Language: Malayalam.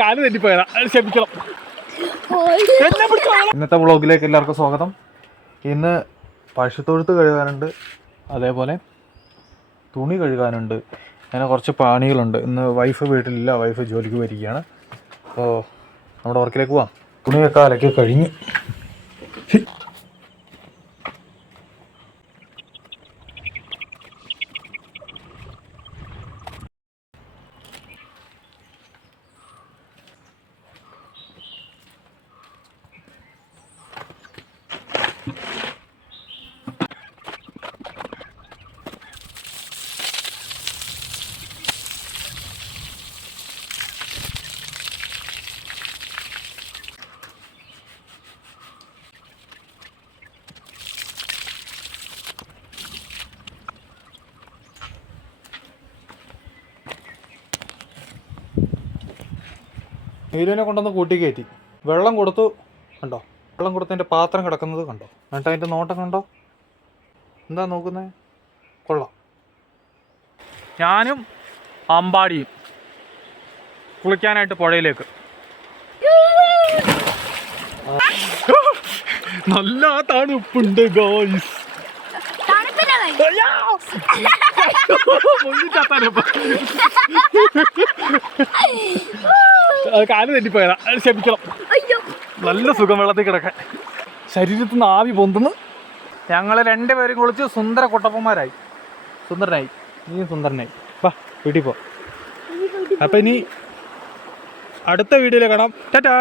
കാല് തെറ്റിപ്പോയതാ, ക്ഷമിക്കണം. ഇന്നത്തെ വ്ളോഗിലേക്ക് എല്ലാവർക്കും സ്വാഗതം. ഇന്ന് പശുത്തൊഴുത്ത് കഴുകാനുണ്ട്, അതേപോലെ തുണി കഴുകാനുണ്ട്, അങ്ങനെ കുറച്ച് പണികളുണ്ട്. ഇന്ന് വൈഫ് വീട്ടിലില്ല, വൈഫ് ജോലിക്ക് പോയിരിക്കുകയാണ്. അപ്പോൾ നമ്മുടെ വർക്കിലേക്ക് പോവാം. തുണിയൊക്കെ അലക്കി കഴിഞ്ഞ് നീലുവിനെ കൊണ്ടുവന്ന് കൂട്ടി കയറ്റി വെള്ളം കൊടുത്തു. കണ്ടോ, വെള്ളം കൊടുത്തതിൻ്റെ പാത്രം കിടക്കുന്നത് കണ്ടോ, എന്നിട്ട് അതിൻ്റെ നോട്ടം കണ്ടോ, എന്താ നോക്കുന്നത്? കൊള്ളാം. ഞാനും അമ്പാടിയും കുളിക്കാനായിട്ട് പുഴയിലേക്ക്. നല്ല തണുപ്പുണ്ട് ഗോയ്സ്. കാല് തെറ്റിപ്പോയതാ, ക്ഷമിക്കണം. നല്ല സുഖം വെള്ളത്തിൽ കിടക്കാൻ, ശരീരത്തിൽ നിന്ന് ആവി പൊന്തുന്നു. ഞങ്ങൾ രണ്ടുപേരും കുളിച്ച് സുന്ദര കുട്ടപ്പന്മാരായി. സുന്ദരനായി, നീ സുന്ദരനായി. വാ വീട്ടിൽ പോ. അപ്പം ഇനി അടുത്ത വീഡിയോയിൽ കാണാം. ടാറ്റാ.